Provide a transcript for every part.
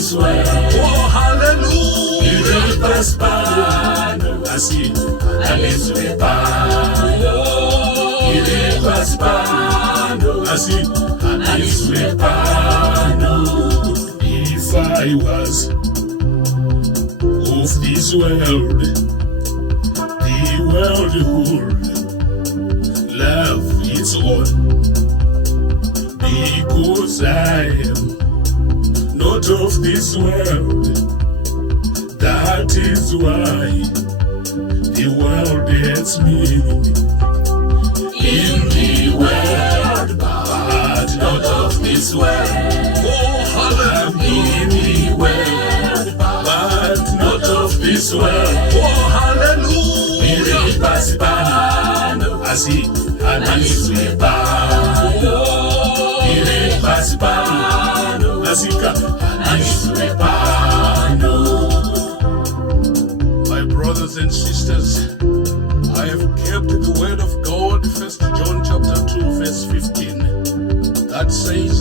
this world. Oh, hallelujah. Irreversible. Assim, aniswepano. Irreversible. Assim, aniswepano. If I was of this world, the world would love its own, because I am not of this world. That is why the world hates me. In the world, but not of this world. Oh, hallelujah. In the world, but not of this world. Oh, hallelujah. Irreversible. Assim, aniswepano. Irreversible. Assim, aniswepano. My brothers and sisters, I have kept the word of God, 1 John chapter 2, verse 15, that says,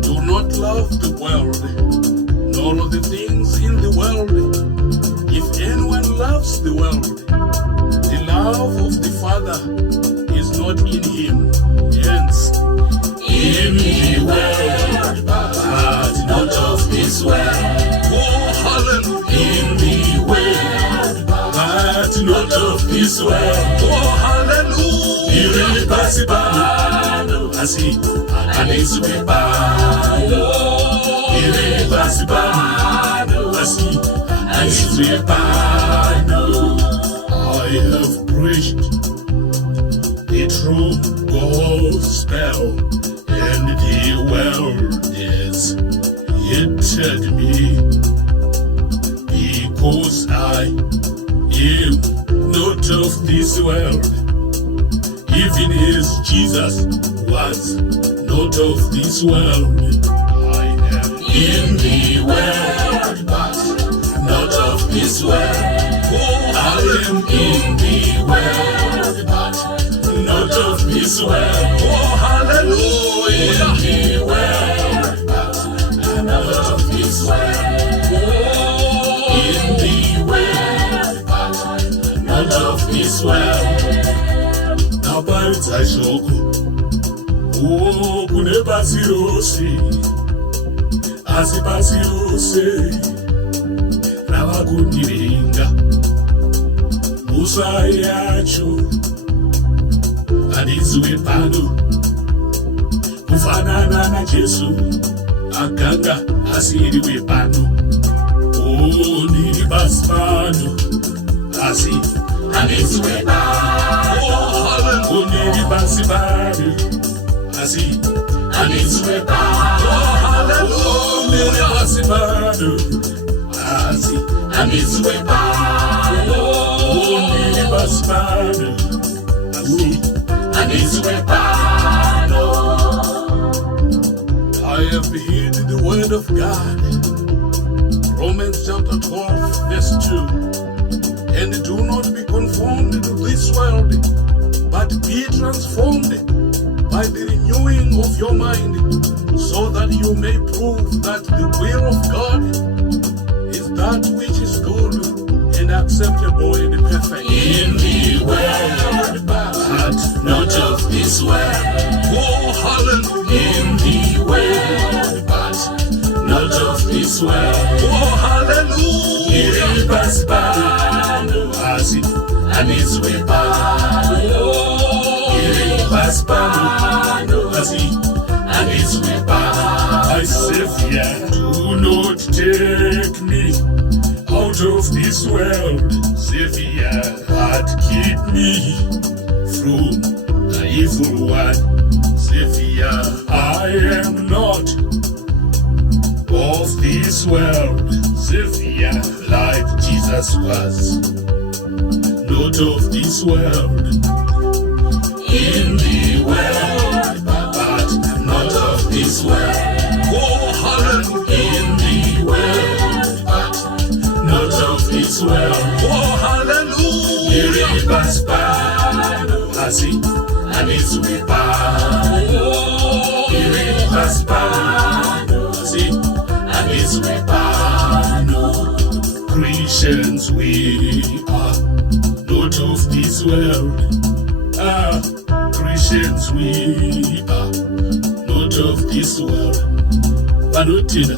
do not love the world, nor the things in the world. If anyone loves the world, the love of the Father is not in him. Hence, in the world, but not of this world. Oh, hallelujah. In the world, but not of this world. Oh, hallelujah. Irreversible. Assim, aniswepano. Irreversible. Assim, aniswepano. I have preached the true gospel, and the world has hated me, because I am not of this world, even as Jesus was not of this world. I am in the world, but not of this world. Oh, I am in the world, but not of this world. oh, hallelujah. In the world, but not of this world. In the world, but not of this world. Nabaitsa shoko, oh, kune basi rose, asi basi rose, ravakundirenga, musa yacho, aniswepano, kufanana na Jesu, akanga asiriwepano. Oh, niri basi pano, asi aniswepano. Oh, hallelujah. Oh, niri basi pano, asi aniswepano. Oh, hallelujah. Oh, niri basi pano, asi aniswepano. Oh, niri basi pano, asi aniswepano. I have heard the word of God, Romans chapter 12, verse 2. And do not be conformed to this world, but be transformed by the renewing of your mind, so that you may prove that the will of God is that which is good and acceptable and perfect. In the world, but not of this world. Oh, hallelujah. In the world, but not of this world. Oh, hallelujah. Irreversible. Asi, aniswepano. Irreversible. Asi, aniswepano. My Savior, do not take me out of this world, Savior, but keep me from the evil one. Savior, I am not of this world, Savior, like Jesus was not of this world. In the world, but not of this world. Oh, hallelujah. In the world, but not of this world. Oh, hallelujah. Irreversible. Asi, aniswepano. Irreversible. Asi, aniswepano. Christians, we are not of this world. Christians, we are not of this world. Vanutina,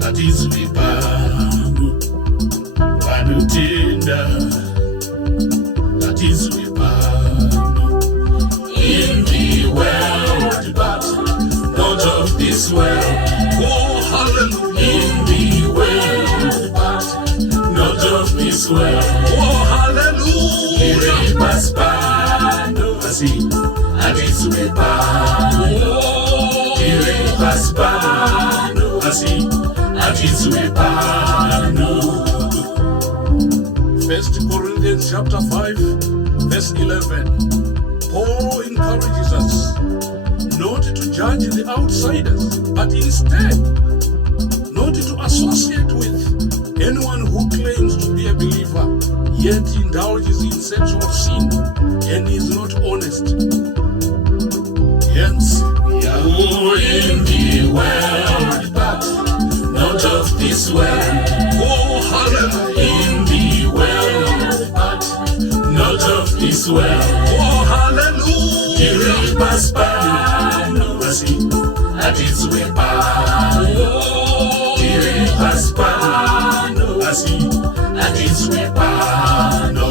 that is we pano. Vanutina, that is we pano. In the world, but not of this world. Oh, hallelujah. In the world, but not of this world. Oh, hallelujah. Paspano, assim, avisue pano. Paspano, assim, avisue pano. 1 Corinthians chapter 5, verse 11. Paul encourages us not to judge the outsiders, but instead not to associate with anyone who claims to be a believer yet indulges in sexual sin and is not honest. Hence, we are all in the world, but not of this world. Oh, hallelujah. In the world, but not of this world. Oh, hallelujah. Paspano, assim, avisue pano. Paspano, assim, avisue pano.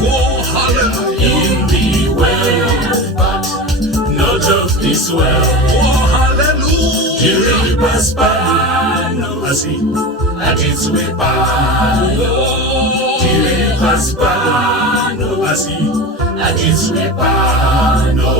Oh, hallelujah. In the world, but not of this world. Oh, hallelujah. Paspano, assim, avisue pano. Paspano, assim, avisue pano.